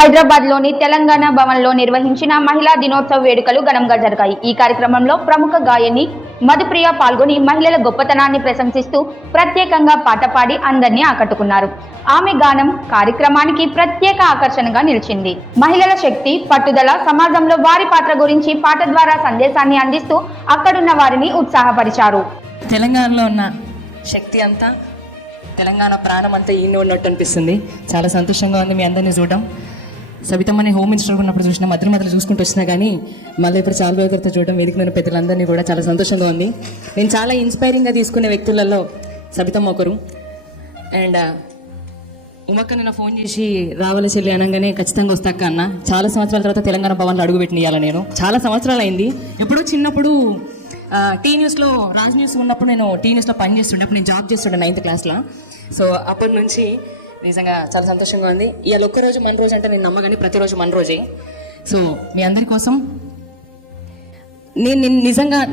హైదరాబాద్ లోని తెలంగాణ భవన్ లో నిర్వహించిన మహిళా దినోత్సవ వేడుకలు ఘనంగా జరిగాయి. ఈ కార్యక్రమంలో ప్రముఖ గాయని మధుప్రియ పాల్గొని మహిళల గొప్పతనాన్ని ప్రశంసిస్తూ ప్రత్యేకంగా పాట పాడి అందరినీ ఆకట్టుకున్నారు. ఆమె గానం కార్యక్రమానికి ప్రత్యేక ఆకర్షణగా నిలిచింది. మహిళల శక్తి, పట్టుదల, సమాజంలో వారి పాత్ర గురించి పాట ద్వారా సందేశాన్ని అందిస్తూ అక్కడున్న వారిని ఉత్సాహపరిచారు. తెలంగాణలో ఉన్న శక్తి అంతా, తెలంగాణ ప్రాణం అంతా ఈయన ఉన్నట్టు అనిపిస్తుంది. చాలా సంతోషంగా ఉంది మీ అందరినీ చూడడం. సబితమ్మని హోమ్ మినిస్టర్ ఉన్నప్పుడు చూసిన మధ్యలో చూసుకుంటూ వచ్చినా కానీ మళ్ళీ ఇప్పుడు చాలా రోజుల తర్వాత చూడడం, వేదిక మీద పెద్దలందరినీ కూడా చాలా సంతోషంగా ఉంది. నేను చాలా ఇన్స్పైరింగ్గా తీసుకునే వ్యక్తులలో సబితమ్మ ఒకరు. అండ్ ఉమక్క నిన్న ఫోన్ చేసి రావాల చెల్లి అనగానే ఖచ్చితంగా వస్తాక అన్న. చాలా సంవత్సరాల తర్వాత తెలంగాణ భవన్లో అడుగుపెట్టినియాల. నేను చాలా సంవత్సరాలు అయింది. ఎప్పుడో చిన్నప్పుడు టీ న్యూస్లో, రాజ్ న్యూస్ ఉన్నప్పుడు నేను టీ న్యూస్లో పనిచేస్తుండే. అప్పుడు నేను జాబ్ చేస్తుండే 9th క్లాస్లో. సో అప్పటి నుంచి నిజంగా చాలా సంతోషంగా ఉంది. ఇవాళ ఒక్కరోజు మన రోజు అంటే నేను నమ్మగానే ప్రతిరోజు మన రోజే. సో మీ అందరి కోసం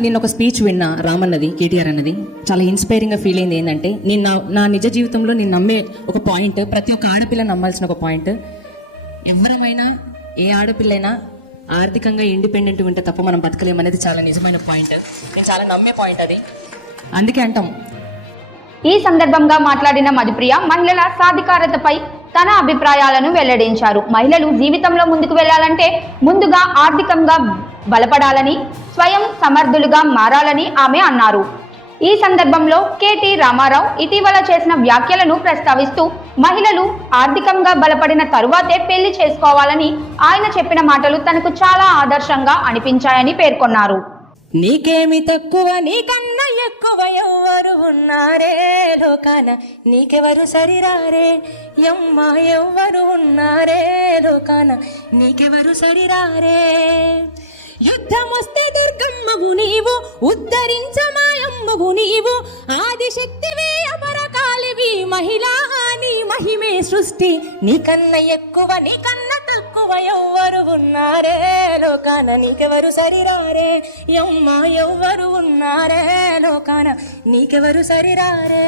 నేను ఒక స్పీచ్ విన్నా, రామన్నది, కేటీఆర్ అన్నది. చాలా ఇన్స్పైరింగ్గా ఫీల్ అయింది. ఏంటంటే నేను నా నిజ జీవితంలో నేను నమ్మే ఒక పాయింట్, ప్రతి ఒక్క ఆడపిల్ల నమ్మాల్సిన ఒక పాయింట్, ఎవరమైనా ఏ ఆడపిల్లైనా ఆర్థికంగా ఇండిపెండెంట్ ఉంటే తప్ప మనం బతకలేము అనేది చాలా నిజమైన పాయింట్. నేను చాలా నమ్మే పాయింట్ అది. అందుకే అంటాం. ఈ సందర్భంగా మాట్లాడిన మధుప్రియ మహిళల సాధికారతపై తన అభిప్రాయాలను వెల్లడించారు. మహిళలు జీవితంలో ముందుకు వెళ్లాలంటే ముందుగా ఆర్థికంగా బలపడాలని, స్వయం సమర్థులుగా మారాలని ఆమె అన్నారు. ఈ సందర్భంలో కేటీ రామారావు ఇటీవల చేసిన వ్యాఖ్యలను ప్రస్తావిస్తూ మహిళలు ఆర్థికంగా బలపడిన తరువాతే పెళ్లి చేసుకోవాలని ఆయన చెప్పిన మాటలు తనకు చాలా ఆదర్శంగా అనిపించాయని పేర్కొన్నారు. నీకేమి తక్కువ, నీకన్నా ఎక్కువ ఎవ్వరు ఉన్నారే లోకాన, నీకెవరు సరిరారే యమ్మ, ఎవ్వరు ఉన్నారే లోకాన, నీకెవరు సరిరారే. యుద్ధం వస్తే దుర్గమ్మవు నీవు, ఉద్ధరించమాయమ్మవు నీవు, ఆదిశక్తివి అపరకాలివి, మహిళా నీ మహిమే సృష్టి. నీకన్నా ఎక్కువ, నీకన్నా తక్కువ ఎవ్వరు ఉన్నారే లోకాన, నీకెవరు సరిరారే యమ్మ, ఎవ్వరు ఉన్నారే లోకాన, నీకెవరు సరిరారే.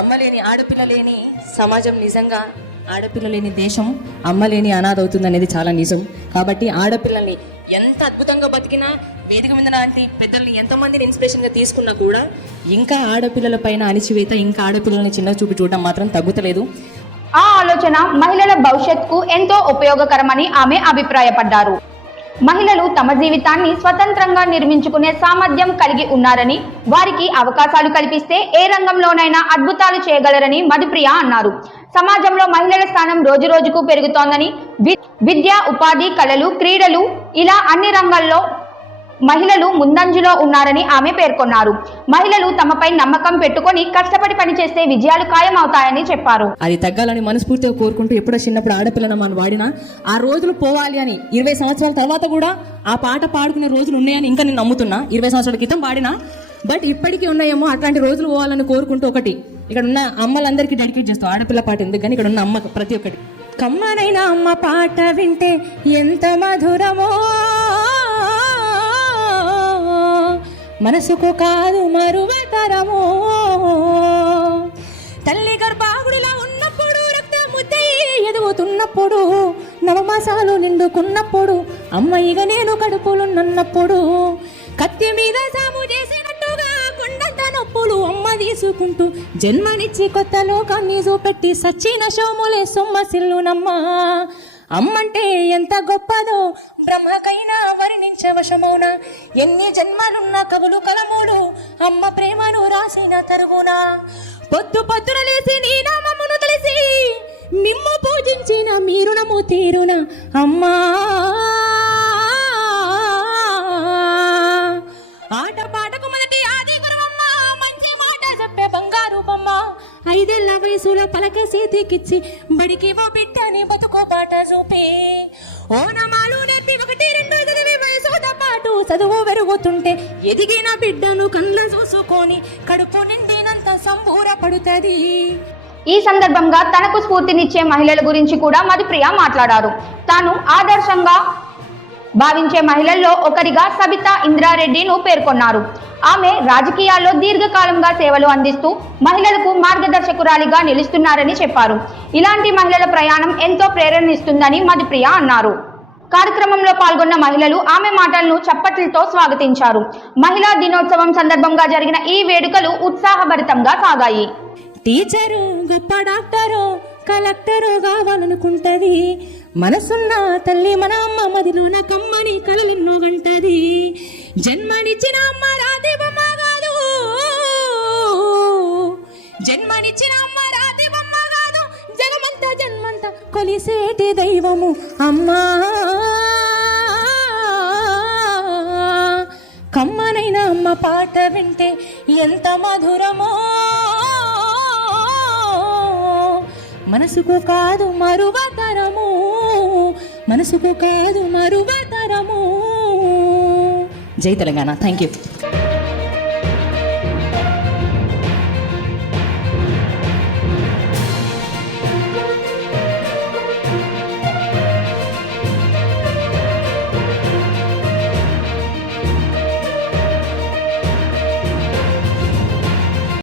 అమ్మలేని ఆడపిల్ల లేని సమాజం, నిజంగా ఆడపిల్ల లేని దేశం, అమ్మలేని అనాథ అవుతుంది అనేది చాలా నిజం. కాబట్టి ఆడపిల్లల్ని ఎంత అద్భుతంగా బతికినా, వేదిక మీద లాంటి పెద్దల్ని ఎంతమందిని ఇన్స్పిరేషన్గా తీసుకున్నా కూడా ఇంకా ఆడపిల్లల పైన అణిచివేత, ఇంకా ఆడపిల్లల్ని చిన్న చూపి చూడడం మాత్రం తగ్గుతలేదు. ఆ ఆలోచన మహిళల భవిష్యత్తుకు ఎంతో ఉపయోగకరమని ఆమె అభిప్రాయపడ్డారు. మహిళలు తమ జీవితాన్ని స్వతంత్రంగా నిర్మించుకునే సామర్థ్యం కలిగి ఉన్నారని, వారికి అవకాశాలు కల్పిస్తే ఏ రంగంలోనైనా అద్భుతాలు చేయగలరని మధుప్రియ అన్నారు. సమాజంలో మహిళల స్థానం రోజురోజుకు పెరుగుతోందని, విద్య, ఉపాధి, కళలు, క్రీడలు ఇలా అన్ని రంగాల్లో మహిళలు ముందంజలో ఉన్నారని ఆమె పేర్కొన్నారు. మహిళలు తమపై నమ్మకం పెట్టుకొని కష్టపడి పనిచేస్తే విజయాలు ఖాయమవుతాయని చెప్పారు. అది తగ్గాలని మనస్ఫూర్తిగా కోరుకుంటూ, ఎప్పుడో చిన్నప్పుడు ఆడపిల్లను మనం వాడినా ఆ రోజులు పోవాలి అని 20 సంవత్సరాల తర్వాత కూడా ఆ పాట పాడుకునే రోజులు ఉన్నాయని ఇంకా నేను నమ్ముతున్నా. 20 సంవత్సరాల క్రితం పాడినా, బట్ ఇప్పటికీ ఉన్నాయేమో అట్లాంటి రోజులు పోవాలని కోరుకుంటూ ఒకటి ఇక్కడ ఉన్న అమ్మలందరికీ డెడికేట్ చేస్తాం. ఆడపిల్ల పాట ఎందుకు కానీ ఇక్కడ ఉన్న అమ్మ ప్రతి ఒక్కటి, కమ్మనైనా అమ్మ పాట వింటే ఎంత మధురమో, మనసుకు కాదు మరువతరమో. తల్లి గర్భాగుడిలో ఉన్నప్పుడు, రక్తముద్దై ఎదుగుతున్నప్పుడు, నవమాసాలు నిండుకున్నప్పుడు, అమ్మయిగా నేను కడుపులున్నప్పుడు, కత్తి మీద సాము చేసినట్టుగా కొండంత నొప్పులు అమ్మ తీసుకుంటూ, జన్మనిచ్చి కొత్త లోకాన్ని చూపెట్టి సచ్చిన శోములే సొమ్మసిల్లునమ్మ. అమ్మంటే ఎంత గొప్పదో బ్రహ్మకైనా వర్ణించవశమౌన, ఎన్ని జన్మలున్న కవులు కలములు అమ్మ ప్రేమను రాసిన తరుగున. పొద్దు పొద్దున లేసి నీ నామమును తెలిసి మిమ్ము పూజించిన మీరునము తీరున అమ్మా. ఆట పాటకు మొదటి ఆది గురువమ్మ, మంచి మాట చెప్పే బంగారు బొమ్మ, 5 ఏళ్ల వయసులో పలక చేతికిచ్చి బడికి ఓ బిడ్డని బతుకో బాట చూపి, ఓనమాలు నేర్పి 1, 2 చదివి వయసుతో పాటు చదువు పెరుగుతుంటే ఎదిగిన బిడ్డను కళ్ళ చూసుకొని కడుపు నిండినంత సంబూరపడుతుంది. ఈ సందర్భంగా తనకు స్ఫూర్తినిచ్చే మహిళల గురించి కూడా మధుప్రియ మాట్లాడారు. తాను ఆదర్శంగా భావించే మహిళల్లో ఒకరిగా సబితా ఇంద్రారెడ్డిను పేర్కొన్నారు. ఆమె రాజకీయాల్లో దీర్ఘకాలంగా సేవలు అందిస్తూ మహిళలకు మార్గదర్శకురాలిగా నిలుస్తున్నారని చెప్పారు. ఇలాంటి మహిళల ప్రయాణం ఎంతో ప్రేరణనిస్తుందని మధుప్రియ అన్నారు. కార్యక్రమంలో పాల్గొన్న మహిళలు ఆమె మాటలను చప్పట్లతో స్వాగతించారు. మహిళా దినోత్సవం సందర్భంగా జరిగిన ఈ వేడుకలు ఉత్సాహభరితంగా సాగాయి. టీచరు గొప్ప డాక్టరు కలెక్టరు కావాలనుకుంటది, మనసున్న తల్లి మన అమ్మ మదిలోన కమ్మని కలలెన్నో గంటది. జన్మనిచ్చిన అమ్మ రాదేవమ్మ కాదు, జన్మనిచ్చిన అమ్మ రాదేవమ్మ కాదు, జన్మంత కొలిసేటి దైవము అమ్మా. కమ్మనైన అమ్మ పాట వింటే ఎంత మధురమో, మనసుకు కాదు మరువతరము, మనసుకు కాదు మరువతరము. జై తెలంగాణ. Thank you.